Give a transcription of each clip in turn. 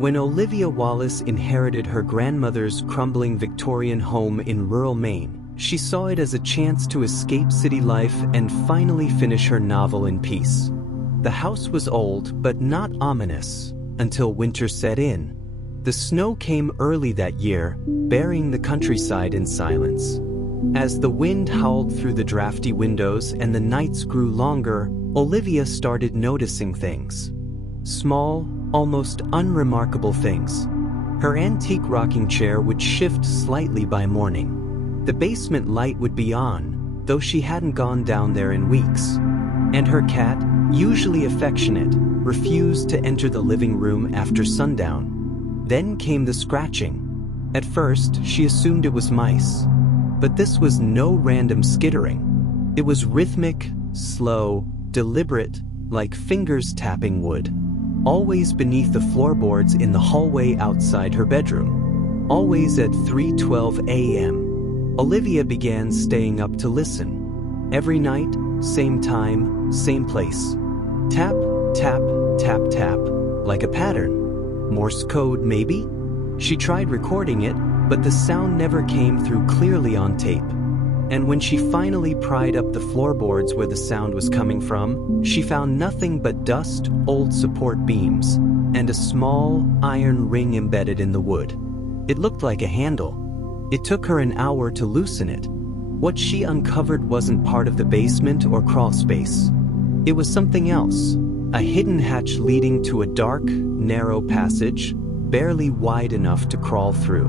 When Olivia Wallace inherited her grandmother's crumbling Victorian home in rural Maine, she saw it as a chance to escape city life and finally finish her novel in peace. The house was old, but not ominous, until winter set in. The snow came early that year, burying the countryside in silence. As the wind howled through the drafty windows and the nights grew longer, Olivia started noticing things. Small, almost unremarkable things. Her antique rocking chair would shift slightly by morning. The basement light would be on, though she hadn't gone down there in weeks. And her cat, usually affectionate, refused to enter the living room after sundown. Then came the scratching. At first, she assumed it was mice. But this was no random skittering. It was rhythmic, slow, deliberate, like fingers tapping wood. Always beneath the floorboards in the hallway outside her bedroom. Always at 3:12 a.m. Olivia began staying up to listen. Every night, same time, same place. Tap, tap, tap, tap, like a pattern. Morse code, maybe? She tried recording it, but the sound never came through clearly on tape. And when she finally pried up the floorboards where the sound was coming from, she found nothing but dust, old support beams, and a small iron ring embedded in the wood. It looked like a handle. It took her an hour to loosen it. What she uncovered wasn't part of the basement or crawl space. It was something else, a hidden hatch leading to a dark, narrow passage, barely wide enough to crawl through.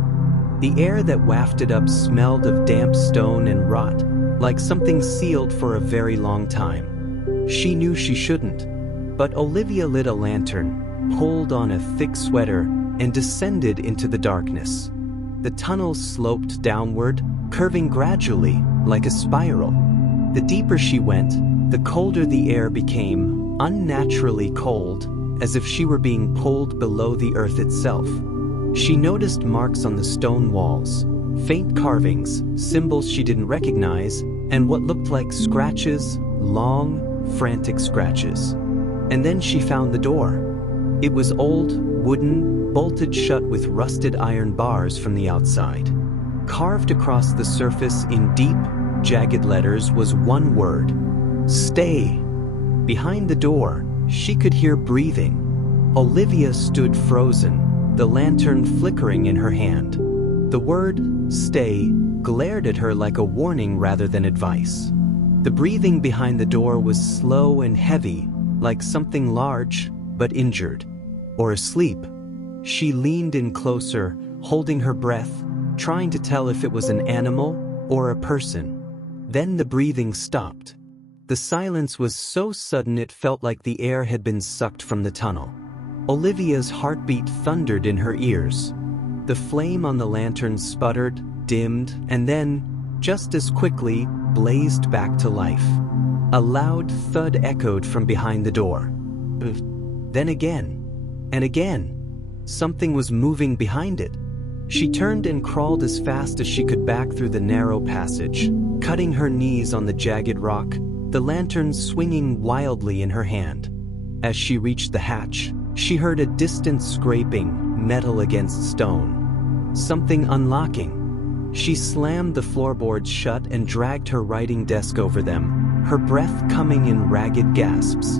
The air that wafted up smelled of damp stone and rot, like something sealed for a very long time. She knew she shouldn't, but Olivia lit a lantern, pulled on a thick sweater, and descended into the darkness. The tunnel sloped downward, curving gradually, like a spiral. The deeper she went, the colder the air became, unnaturally cold, as if she were being pulled below the earth itself. She noticed marks on the stone walls, faint carvings, symbols she didn't recognize, and what looked like scratches, long, frantic scratches. And then she found the door. It was old, wooden, bolted shut with rusted iron bars from the outside. Carved across the surface in deep, jagged letters was one word: stay. Behind the door, she could hear breathing. Olivia stood frozen, the lantern flickering in her hand. The word, stay, glared at her like a warning rather than advice. The breathing behind the door was slow and heavy, like something large, but injured. Or asleep. She leaned in closer, holding her breath, trying to tell if it was an animal or a person. Then the breathing stopped. The silence was so sudden it felt like the air had been sucked from the tunnel. Olivia's heartbeat thundered in her ears. The flame on the lantern sputtered, dimmed, and then, just as quickly, blazed back to life. A loud thud echoed from behind the door. Then again, and again. Something was moving behind it. She turned and crawled as fast as she could back through the narrow passage, cutting her knees on the jagged rock, the lantern swinging wildly in her hand. As she reached the hatch, she heard a distant scraping, metal against stone. Something unlocking. She slammed the floorboards shut and dragged her writing desk over them, her breath coming in ragged gasps.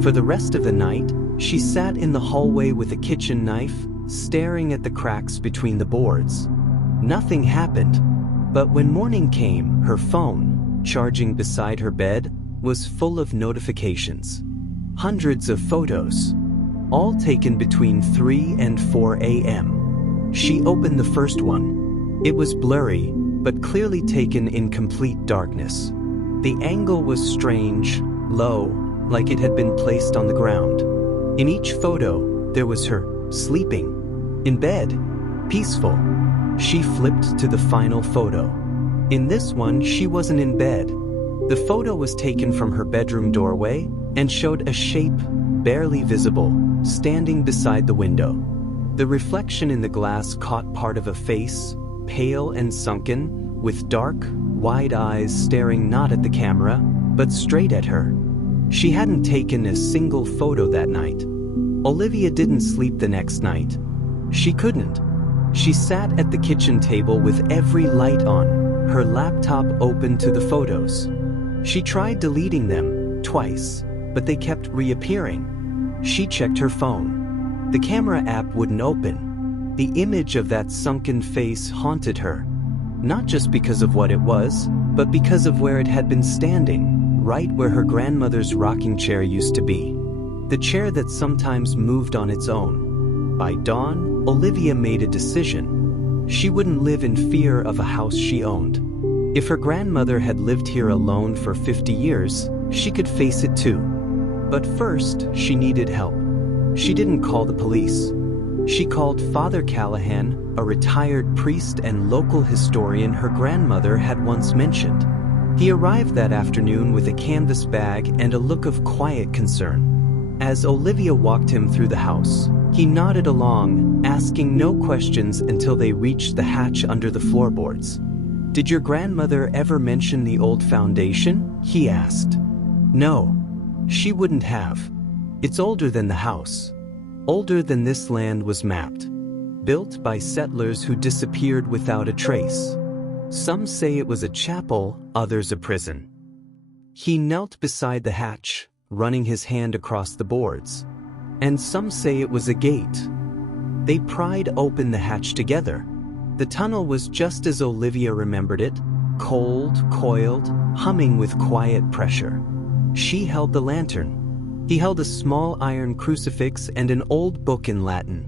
For the rest of the night, she sat in the hallway with a kitchen knife, staring at the cracks between the boards. Nothing happened, but when morning came, her phone, charging beside her bed, was full of notifications. Hundreds of photos, all taken between 3 and 4 a.m. She opened the first one. It was blurry, but clearly taken in complete darkness. The angle was strange, low, like it had been placed on the ground. In each photo, there was her, sleeping, in bed, peaceful. She flipped to the final photo. In this one, she wasn't in bed. The photo was taken from her bedroom doorway and showed a shape, barely visible, standing beside the window. The reflection in the glass caught part of a face, pale and sunken, with dark, wide eyes staring not at the camera, but straight at her. She hadn't taken a single photo that night. Olivia didn't sleep the next night, She couldn't. She sat at the kitchen table with every light on, her laptop open to the photos. She tried deleting them, twice, but they kept reappearing. She checked her phone. The camera app wouldn't open. The image of that sunken face haunted her. Not just because of what it was, but because of where it had been standing, right where her grandmother's rocking chair used to be. The chair that sometimes moved on its own. By dawn, Olivia made a decision. She wouldn't live in fear of a house she owned. If her grandmother had lived here alone for 50 years, she could face it too. But first, she needed help. She didn't call the police. She called Father Callahan, a retired priest and local historian her grandmother had once mentioned. He arrived that afternoon with a canvas bag and a look of quiet concern. As Olivia walked him through the house, he nodded along, asking no questions until they reached the hatch under the floorboards. "Did your grandmother ever mention the old foundation?" he asked. "No, she wouldn't have. It's older than the house. Older than this land was mapped. Built by settlers who disappeared without a trace. Some say it was a chapel, others a prison." He knelt beside the hatch, running his hand across the boards. "And some say it was a gate." They pried open the hatch together. The tunnel was just as Olivia remembered it, cold, coiled, humming with quiet pressure. She held the lantern. He held a small iron crucifix and an old book in Latin.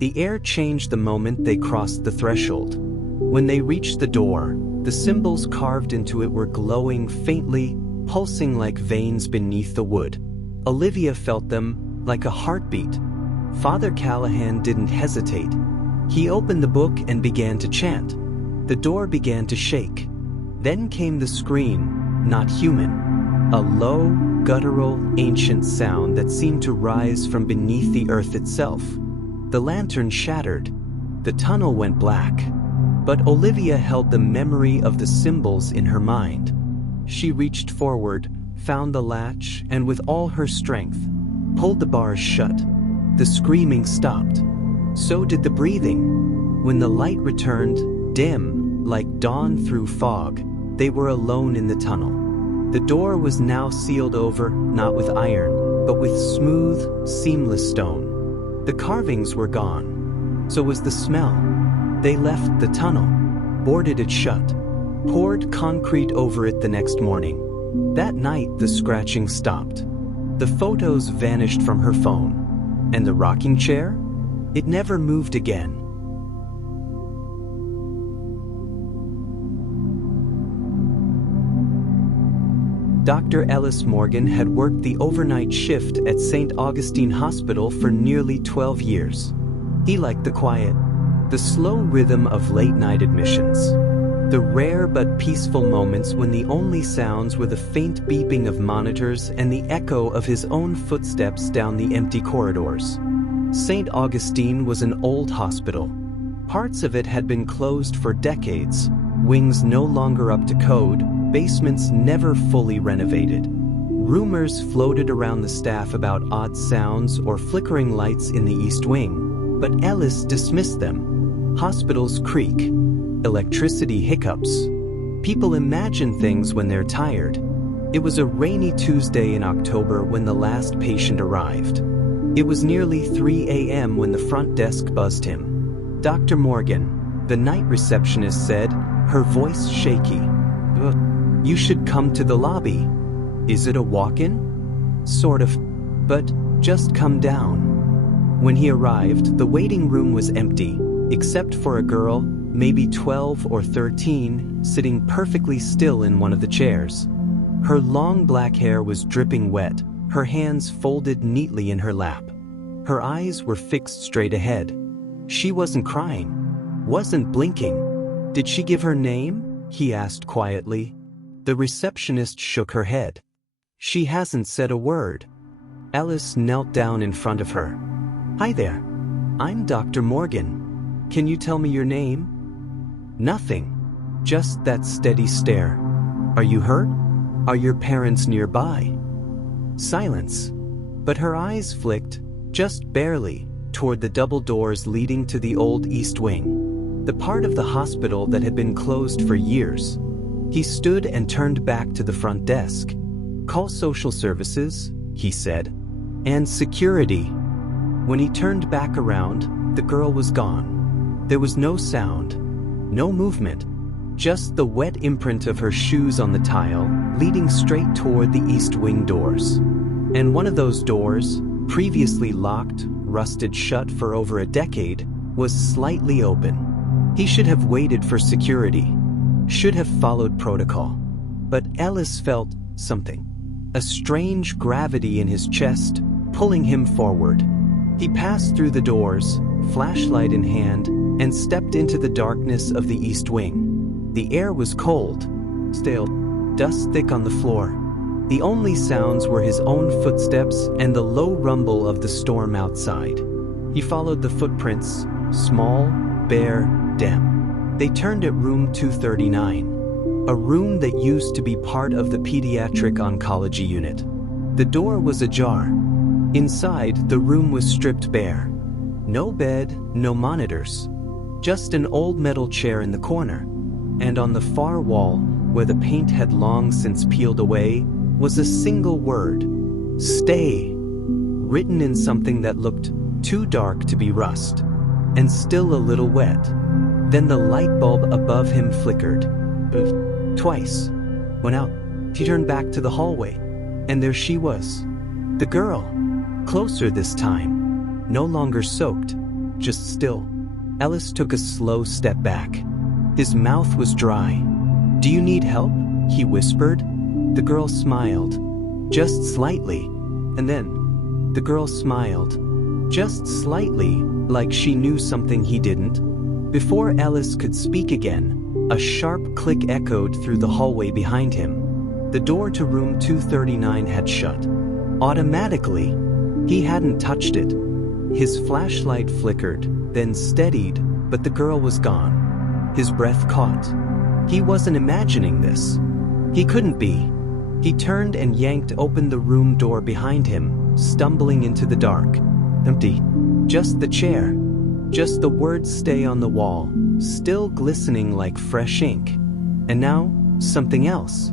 The air changed the moment they crossed the threshold. When they reached the door, the symbols carved into it were glowing faintly, pulsing like veins beneath the wood. Olivia felt them, like a heartbeat. Father Callahan didn't hesitate. He opened the book and began to chant. The door began to shake. Then came the scream, not human. A low, guttural, ancient sound that seemed to rise from beneath the earth itself. The lantern shattered. The tunnel went black. But Olivia held the memory of the symbols in her mind. She reached forward, found the latch, and with all her strength, pulled the bars shut. The screaming stopped. So did the breathing. When the light returned, dim, like dawn through fog, they were alone in the tunnel. The door was now sealed over, not with iron, but with smooth, seamless stone. The carvings were gone. So was the smell. They left the tunnel, boarded it shut, poured concrete over it the next morning. That night, the scratching stopped. The photos vanished from her phone. And the rocking chair? It never moved again. Dr. Ellis Morgan had worked the overnight shift at St. Augustine Hospital for nearly 12 years. He liked the quiet, the slow rhythm of late-night admissions, the rare but peaceful moments when the only sounds were the faint beeping of monitors and the echo of his own footsteps down the empty corridors. St. Augustine was an old hospital. Parts of it had been closed for decades, wings no longer up to code, basements never fully renovated. Rumors floated around the staff about odd sounds or flickering lights in the East Wing, but Ellis dismissed them. Hospitals creak, electricity hiccups. People imagine things when they're tired. It was a rainy Tuesday in October when the last patient arrived. It was nearly 3 a.m. when the front desk buzzed him. "Dr. Morgan," the night receptionist said, her voice shaky. "You should come to the lobby." "Is it a walk-in?" "Sort of. But just come down." When he arrived, the waiting room was empty, except for a girl, maybe 12 or 13, sitting perfectly still in one of the chairs. Her long black hair was dripping wet, her hands folded neatly in her lap. Her eyes were fixed straight ahead. She wasn't crying, wasn't blinking. "Did she give her name?" he asked quietly. The receptionist shook her head. "She hasn't said a word." Ellis knelt down in front of her. "Hi there. I'm Dr. Morgan. Can you tell me your name?" "Nothing. Just that steady stare." "Are you hurt? Are your parents nearby?" Silence. But her eyes flicked, just barely, toward the double doors leading to the old East Wing, the part of the hospital that had been closed for years. He stood and turned back to the front desk. "Call social services," he said, "and security." When he turned back around, the girl was gone. There was no sound, no movement, just the wet imprint of her shoes on the tile, leading straight toward the East Wing doors. And one of those doors, previously locked, rusted shut for over a decade, was slightly open. He should have waited for security, should have followed protocol. But Ellis felt something, a strange gravity in his chest, pulling him forward. He passed through the doors, flashlight in hand, and stepped into the darkness of the East Wing. The air was cold, stale, dust thick on the floor. The only sounds were his own footsteps and the low rumble of the storm outside. He followed the footprints, small, bare, damp. They turned at room 239, a room that used to be part of the pediatric oncology unit. The door was ajar. Inside, the room was stripped bare. No bed, no monitors. Just an old metal chair in the corner. And on the far wall, where the paint had long since peeled away, was a single word, "Stay," written in something that looked too dark to be rust, and still a little wet. Then the light bulb above him flickered. Twice. Went out. He turned back to the hallway, and there she was. The girl. Closer this time. No longer soaked, just still. Ellis took a slow step back. His mouth was dry. "Do you need help?" he whispered. The girl smiled, just slightly, and then the girl smiled, just slightly, like she knew something he didn't. Before Ellis could speak again, a sharp click echoed through the hallway behind him. The door to room 239 had shut. Automatically, he hadn't touched it. His flashlight flickered, then steadied, but the girl was gone. His breath caught. He wasn't imagining this. He couldn't be. He turned and yanked open the room door behind him, stumbling into the dark. Empty. Just the chair. Just the words "stay" on the wall, still glistening like fresh ink. And now, something else.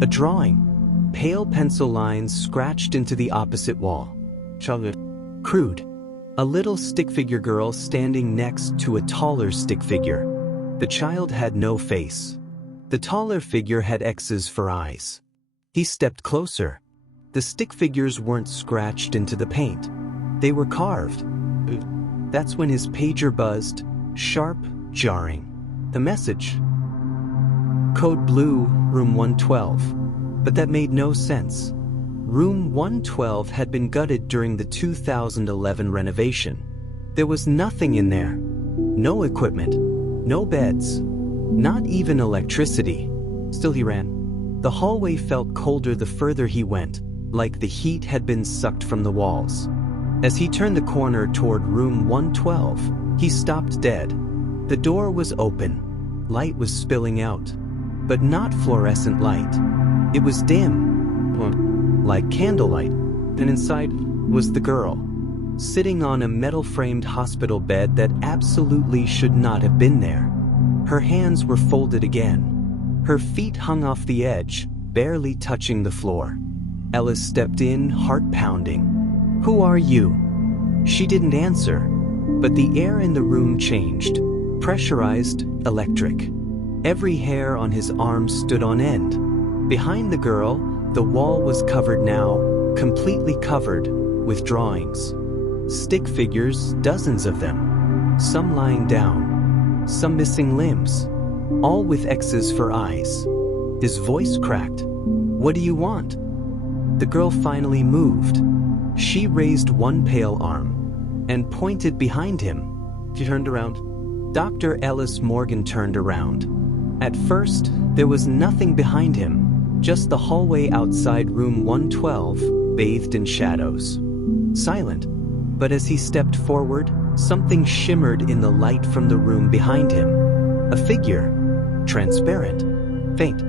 A drawing. Pale pencil lines scratched into the opposite wall. Crude. A little stick figure girl standing next to a taller stick figure. The child had no face. The taller figure had X's for eyes. He stepped closer. The stick figures weren't scratched into the paint. They were carved. That's when his pager buzzed, sharp, jarring. The message. Code blue, room 112. But that made no sense. Room 112 had been gutted during the 2011 renovation. There was nothing in there. No equipment. No beds. Not even electricity. Still he ran. The hallway felt colder the further he went, like the heat had been sucked from the walls. As he turned the corner toward room 112, he stopped dead. The door was open. Light was spilling out. But not fluorescent light. It was dim, like candlelight. And inside was the girl, sitting on a metal-framed hospital bed that absolutely should not have been there. Her hands were folded again. Her feet hung off the edge, barely touching the floor. Ellis stepped in, heart pounding. "Who are you?" She didn't answer, but the air in the room changed, pressurized, electric. Every hair on his arm stood on end. Behind the girl, the wall was covered now, completely covered, with drawings. Stick figures, dozens of them. Some lying down, some missing limbs. All with X's for eyes. His voice cracked. "What do you want?" The girl finally moved. She raised one pale arm and pointed behind him. She turned around. Dr. Ellis Morgan turned around. At first, there was nothing behind him, just the hallway outside room 112, bathed in shadows. Silent. But as he stepped forward, something shimmered in the light from the room behind him. A figure. Transparent. Faint.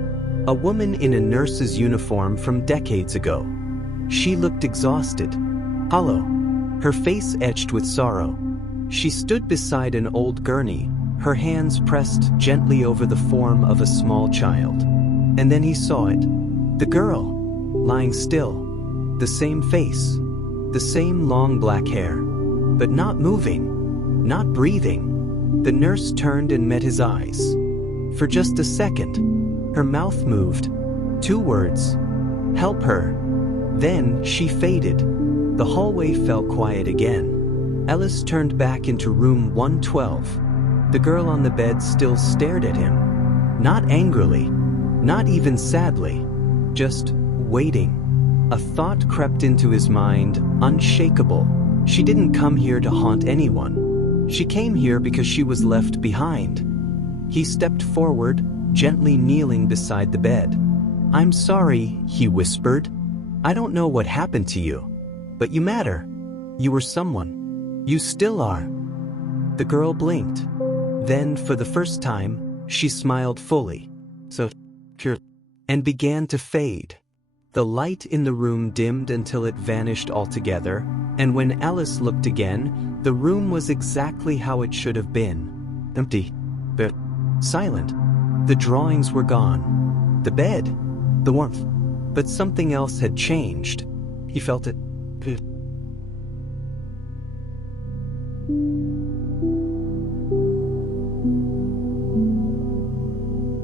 A woman in a nurse's uniform from decades ago. She looked exhausted. Hollow. her face etched with sorrow. She stood beside an old gurney, her hands pressed gently over the form of a small child. And then he saw it. The girl, lying still. The same face, the same long black hair, but not moving, not breathing. The nurse turned and met his eyes. For just a second, her mouth moved. 2 words, "Help her." Then she faded. The hallway fell quiet again. Ellis turned back into room 112. The girl on the bed still stared at him. Not angrily, not even sadly, just waiting. A thought crept into his mind, unshakable. She didn't come here to haunt anyone. She came here because she was left behind. He stepped forward, gently kneeling beside the bed. "I'm sorry," he whispered. "I don't know what happened to you, but you matter. You were someone. You still are." The girl blinked. Then, for the first time, she smiled fully, and began to fade. The light in the room dimmed until it vanished altogether, and when Alice looked again, the room was exactly how it should have been. Empty, but silent. The drawings were gone. The bed, the warmth. But something else had changed. He felt it.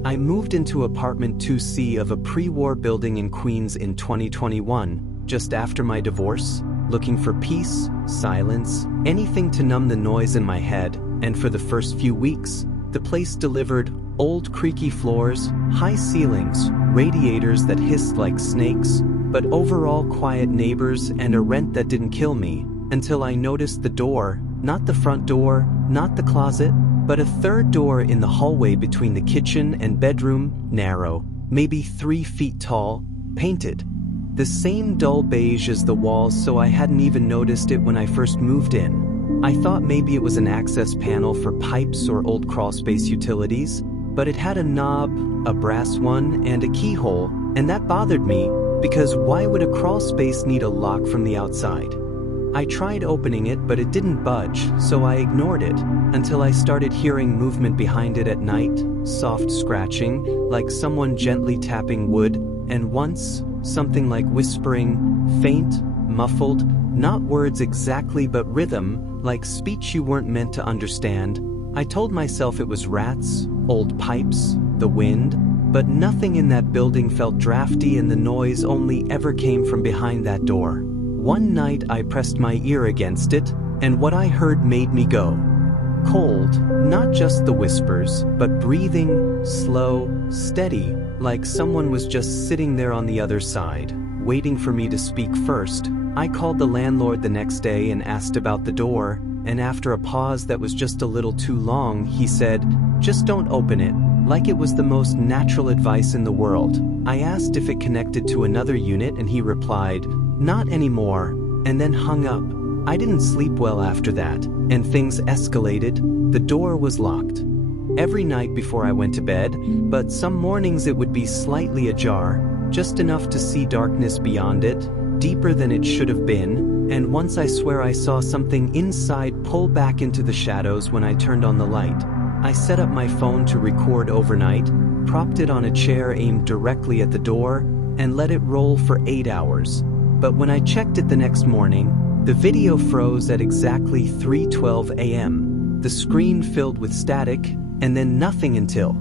I moved into apartment 2C of a pre-war building in Queens in 2021, just after my divorce, looking for peace, silence, anything to numb the noise in my head, and for the first few weeks, the place delivered old creaky floors, high ceilings, radiators that hissed like snakes, but overall quiet neighbors and a rent that didn't kill me, until I noticed the door, not the front door, not the closet, but a third door in the hallway between the kitchen and bedroom, narrow, maybe 3 feet tall, painted. The same dull beige as the walls, so I hadn't even noticed it when I first moved in. I thought maybe it was an access panel for pipes or old crawlspace utilities, but it had a knob, a brass one, and a keyhole, and that bothered me, because why would a crawlspace need a lock from the outside? I tried opening it, but it didn't budge, so I ignored it, until I started hearing movement behind it at night, soft scratching, like someone gently tapping wood, and once, something like whispering, faint, muffled, not words exactly but rhythm, like speech you weren't meant to understand. I told myself it was rats, old pipes, the wind, but nothing in that building felt drafty, and the noise only ever came from behind that door. One night I pressed my ear against it, and what I heard made me go cold, not just the whispers, but breathing, slow, steady, like someone was just sitting there on the other side, waiting for me to speak first. I called the landlord the next day and asked about the door, and after a pause that was just a little too long, he said, "Just don't open it," like it was the most natural advice in the world. I asked if it connected to another unit, and he replied, "Not anymore," and then hung up. I didn't sleep well after that, and things escalated. The door was locked every night before I went to bed, but some mornings it would be slightly ajar, just enough to see darkness beyond it, deeper than it should have been, and once I swear I saw something inside pull back into the shadows when I turned on the light. I set up my phone to record overnight, propped it on a chair aimed directly at the door, and let it roll for 8 hours. But when I checked it the next morning, the video froze at exactly 3:12 a.m. The screen filled with static, and then nothing until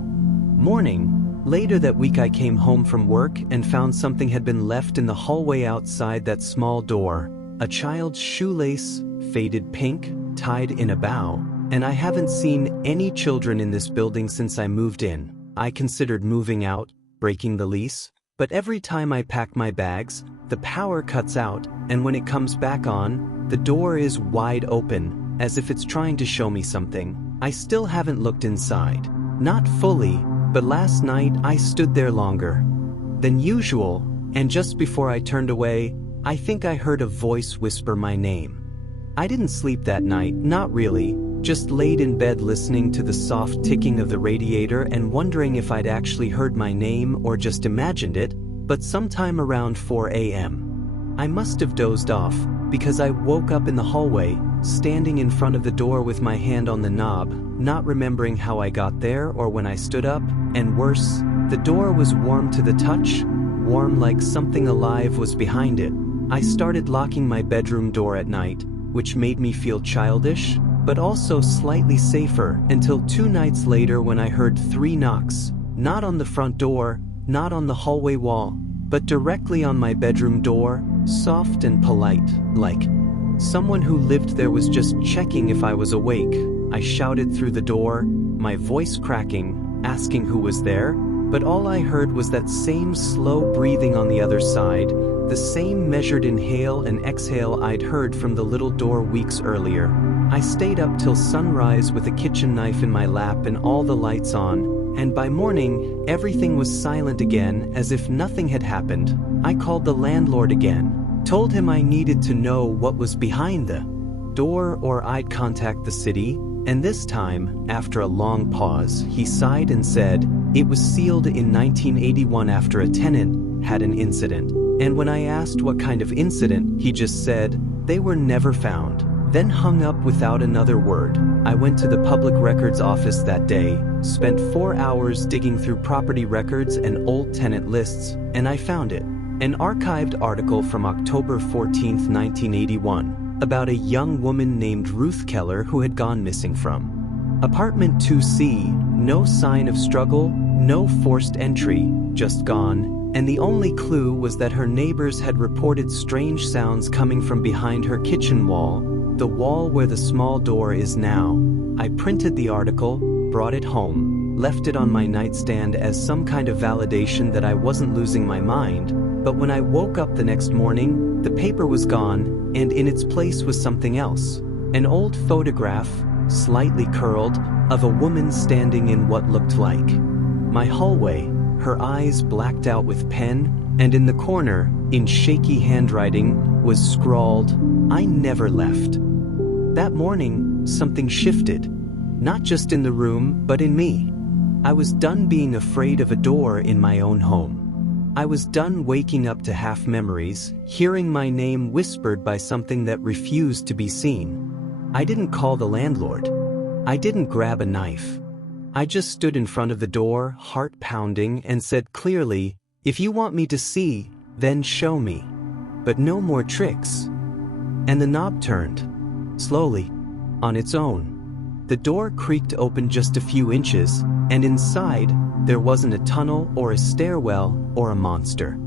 morning. Later that week I came home from work and found something had been left in the hallway outside that small door. A child's shoelace, faded pink, tied in a bow, and I haven't seen any children in this building since I moved in. I considered moving out, breaking the lease, but every time I pack my bags, the power cuts out, and when it comes back on, the door is wide open, as if it's trying to show me something. I still haven't looked inside. Not fully, but last night I stood there longer than usual, and just before I turned away, I think I heard a voice whisper my name. I didn't sleep that night, not really, just laid in bed listening to the soft ticking of the radiator and wondering if I'd actually heard my name or just imagined it, but sometime around 4 a.m. I must have dozed off, because I woke up in the hallway, standing in front of the door with my hand on the knob, not remembering how I got there or when I stood up, and worse, the door was warm to the touch, warm like something alive was behind it. I started locking my bedroom door at night, which made me feel childish, but also slightly safer, until 2 nights later when I heard 3 knocks, not on the front door, not on the hallway wall, but directly on my bedroom door, soft and polite, like someone who lived there was just checking if I was awake. I shouted through the door, my voice cracking, asking who was there, but all I heard was that same slow breathing on the other side, the same measured inhale and exhale I'd heard from the little door weeks earlier. I stayed up till sunrise with a kitchen knife in my lap and all the lights on, and by morning, everything was silent again, as if nothing had happened. I called the landlord again, told him I needed to know what was behind the door or I'd contact the city, and this time, after a long pause, he sighed and said it was sealed in 1981 after a tenant had an incident. And when I asked what kind of incident, he just said they were never found, then hung up without another word. I went to the public records office that day, spent 4 hours digging through property records and old tenant lists, and I found it. An archived article from October 14, 1981, about a young woman named Ruth Keller who had gone missing from apartment 2C, no sign of struggle, no forced entry, just gone, and the only clue was that her neighbors had reported strange sounds coming from behind her kitchen wall, the wall where the small door is now. I printed the article, brought it home, left it on my nightstand as some kind of validation that I wasn't losing my mind, but when I woke up the next morning, the paper was gone, and in its place was something else. An old photograph, slightly curled, of a woman standing in what looked like my hallway, her eyes blacked out with pen, and in the corner, in shaky handwriting, was scrawled, "I never left." That morning, something shifted, not just in the room, but in me. I was done being afraid of a door in my own home. I was done waking up to half memories, hearing my name whispered by something that refused to be seen. I didn't call the landlord. I didn't grab a knife. I just stood in front of the door, heart pounding, and said clearly, "If you want me to see, then show me. But no more tricks." And the knob turned, slowly, on its own. The door creaked open just a few inches, and inside, there wasn't a tunnel or a stairwell or a monster.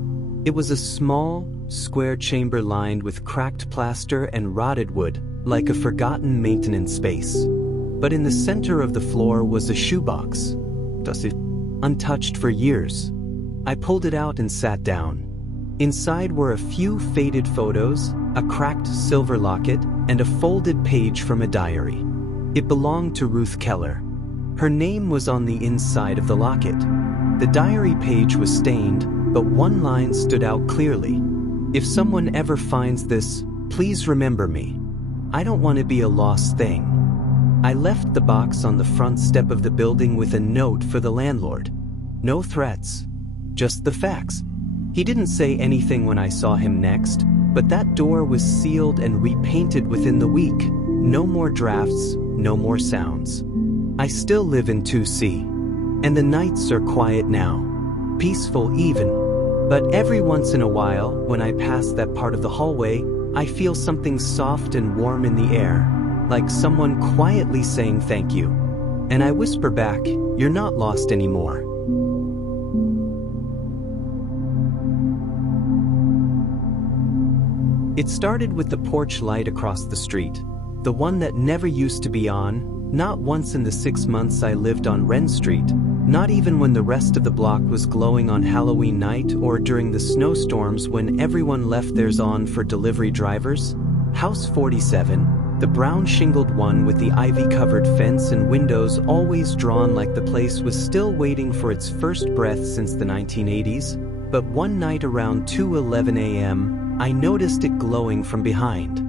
It was a small, square chamber lined with cracked plaster and rotted wood, like a forgotten maintenance space. But in the center of the floor was a shoebox, untouched for years. I pulled it out and sat down. Inside were a few faded photos, a cracked silver locket, and a folded page from a diary. It belonged to Ruth Keller. Her name was on the inside of the locket. The diary page was stained, but one line stood out clearly. "If someone ever finds this, please remember me. I don't want to be a lost thing." I left the box on the front step of the building with a note for the landlord. No threats, just the facts. He didn't say anything when I saw him next, but that door was sealed and repainted within the week. No more drafts, no more sounds. I still live in 2C, and the nights are quiet now, peaceful even. But every once in a while, when I pass that part of the hallway, I feel something soft and warm in the air, like someone quietly saying thank you. And I whisper back, "You're not lost anymore." It started with the porch light across the street, the one that never used to be on, not once in the 6 months I lived on Wren Street, not even when the rest of the block was glowing on Halloween night or during the snowstorms when everyone left theirs on for delivery drivers. House 47, the brown shingled one with the ivy-covered fence and windows always drawn like the place was still waiting for its first breath since the 1980s, but one night around 2:11 a.m., I noticed it glowing from behind.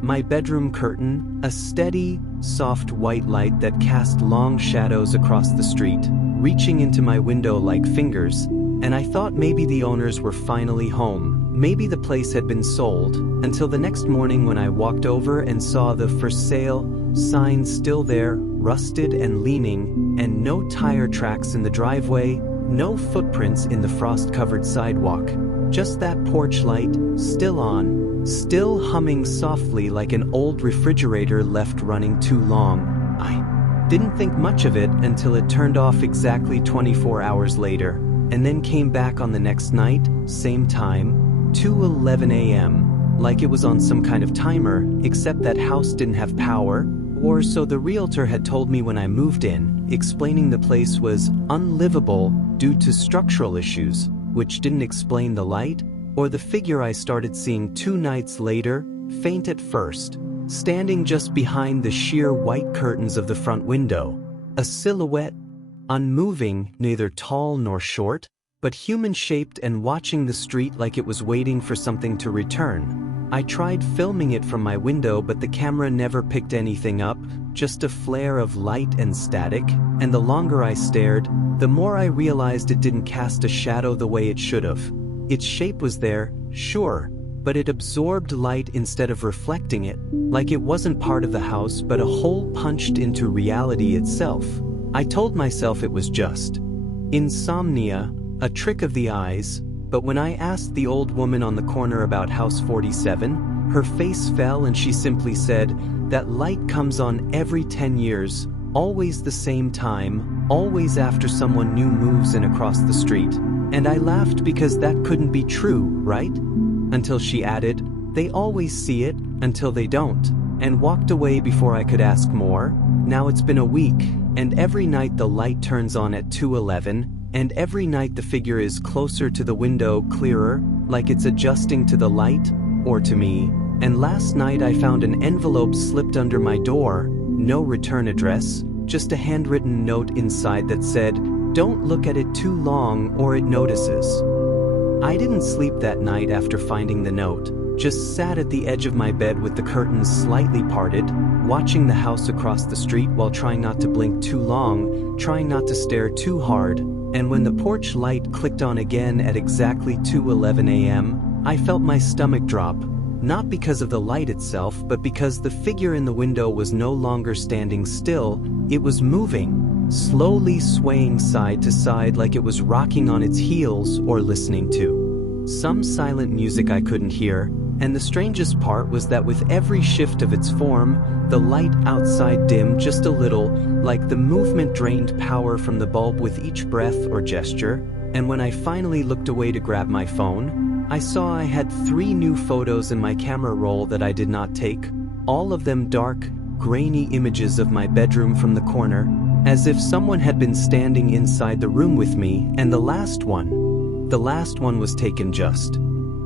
My bedroom curtain, a steady, soft white light that cast long shadows across the street, reaching into my window like fingers, and I thought maybe the owners were finally home. Maybe the place had been sold, until the next morning when I walked over and saw the "for sale" sign still there, rusted and leaning, and no tire tracks in the driveway, no footprints in the frost-covered sidewalk. Just that porch light, still on, still humming softly like an old refrigerator left running too long. I didn't think much of it until it turned off exactly 24 hours later, and then came back on the next night, same time, 2:11 a.m., like it was on some kind of timer, except that house didn't have power, or so the realtor had told me when I moved in, explaining the place was unlivable due to structural issues, which didn't explain the light, or the figure I started seeing 2 nights later, faint at first, standing just behind the sheer white curtains of the front window. A silhouette, unmoving, neither tall nor short, but human-shaped and watching the street like it was waiting for something to return. I tried filming it from my window, but the camera never picked anything up, just a flare of light and static, and the longer I stared, the more I realized it didn't cast a shadow the way it should have. Its shape was there, sure, but it absorbed light instead of reflecting it, like it wasn't part of the house but a hole punched into reality itself. I told myself it was just insomnia, a trick of the eyes, but when I asked the old woman on the corner about House 47, her face fell and she simply said, "That light comes on every 10 years, always the same time, always after someone new moves in across the street." And I laughed because that couldn't be true, right? Until she added, "They always see it, until they don't," and walked away before I could ask more. Now it's been a week, and every night the light turns on at 2:11, and every night the figure is closer to the window, clearer, like it's adjusting to the light, or to me. And last night I found an envelope slipped under my door, no return address, just a handwritten note inside that said, "Don't look at it too long or it notices." I didn't sleep that night after finding the note, just sat at the edge of my bed with the curtains slightly parted, watching the house across the street while trying not to blink too long, trying not to stare too hard. And when the porch light clicked on again at exactly 2:11 a.m., I felt my stomach drop, not because of the light itself, but because the figure in the window was no longer standing still, it was moving, slowly swaying side to side like it was rocking on its heels or listening to some silent music I couldn't hear. And the strangest part was that with every shift of its form, the light outside dimmed just a little, like the movement drained power from the bulb with each breath or gesture. And when I finally looked away to grab my phone, I saw I had 3 new photos in my camera roll that I did not take, all of them dark, grainy images of my bedroom from the corner, as if someone had been standing inside the room with me, and the last one was taken just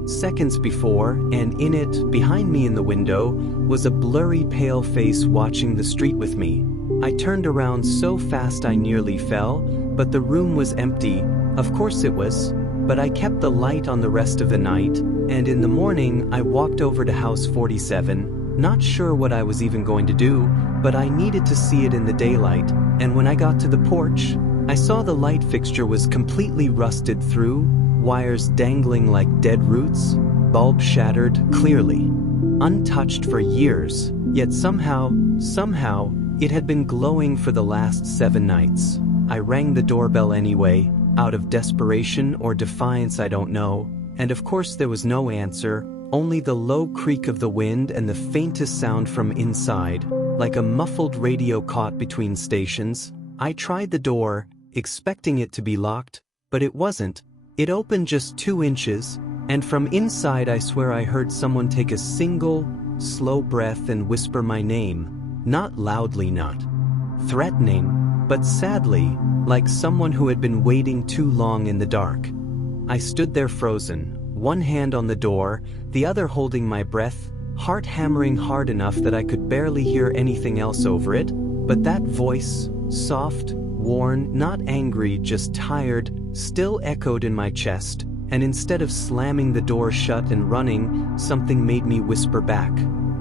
seconds before, and in it, behind me in the window, was a blurry pale face watching the street with me. I turned around so fast I nearly fell, but the room was empty. Of course it was, but I kept the light on the rest of the night, and in the morning I walked over to House 47, not sure what I was even going to do, but I needed to see it in the daylight, and when I got to the porch, I saw the light fixture was completely rusted through, wires dangling like dead roots, bulb shattered, clearly untouched for years, yet somehow, it had been glowing for the last 7 nights. I rang the doorbell anyway, out of desperation or defiance, I don't know, and of course there was no answer, only the low creak of the wind and the faintest sound from inside, like a muffled radio caught between stations. I tried the door, expecting it to be locked, but it wasn't. It opened just 2 inches, and from inside I swear I heard someone take a single, slow breath and whisper my name, not loudly, not threatening, but sadly, like someone who had been waiting too long in the dark. I stood there frozen, one hand on the door, the other holding my breath, heart hammering hard enough that I could barely hear anything else over it, but that voice, soft, worn, not angry, just tired, still echoed in my chest, and instead of slamming the door shut and running, something made me whisper back,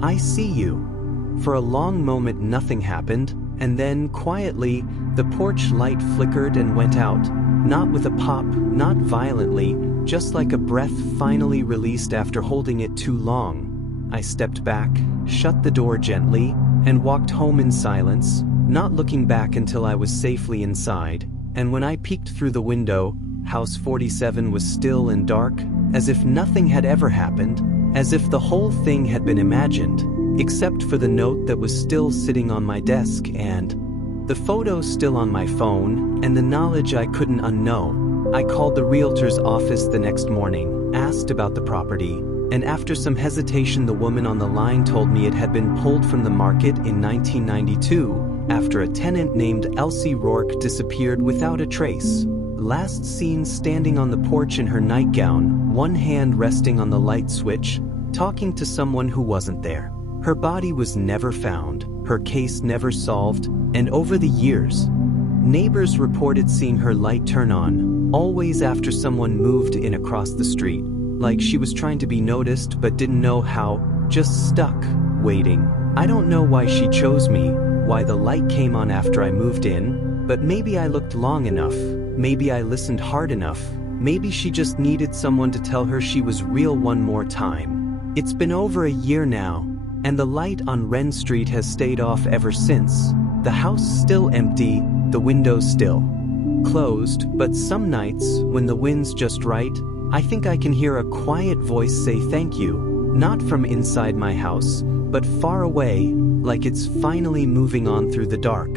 "I see you." For a long moment nothing happened, and then, quietly, the porch light flickered and went out. Not with a pop, not violently, just like a breath finally released after holding it too long. I stepped back, shut the door gently, and walked home in silence, not looking back until I was safely inside. And when I peeked through the window, House 47 was still and dark, as if nothing had ever happened, as if the whole thing had been imagined, except for the note that was still sitting on my desk and the photo still on my phone, and the knowledge I couldn't unknow. I called the realtor's office the next morning, asked about the property, and after some hesitation the woman on the line told me it had been pulled from the market in 1992 after a tenant named Elsie Rourke disappeared without a trace. Last seen standing on the porch in her nightgown, one hand resting on the light switch, talking to someone who wasn't there. Her body was never found, her case never solved, and over the years, neighbors reported seeing her light turn on, always after someone moved in across the street, like she was trying to be noticed but didn't know how, just stuck, waiting. I don't know why she chose me, why the light came on after I moved in, but maybe I looked long enough, maybe I listened hard enough, maybe she just needed someone to tell her she was real one more time. It's been over a year now, and the light on Wren Street has stayed off ever since. The house still empty, the windows still closed, but some nights, when the wind's just right, I think I can hear a quiet voice say thank you, not from inside my house, but far away, like it's finally moving on through the dark.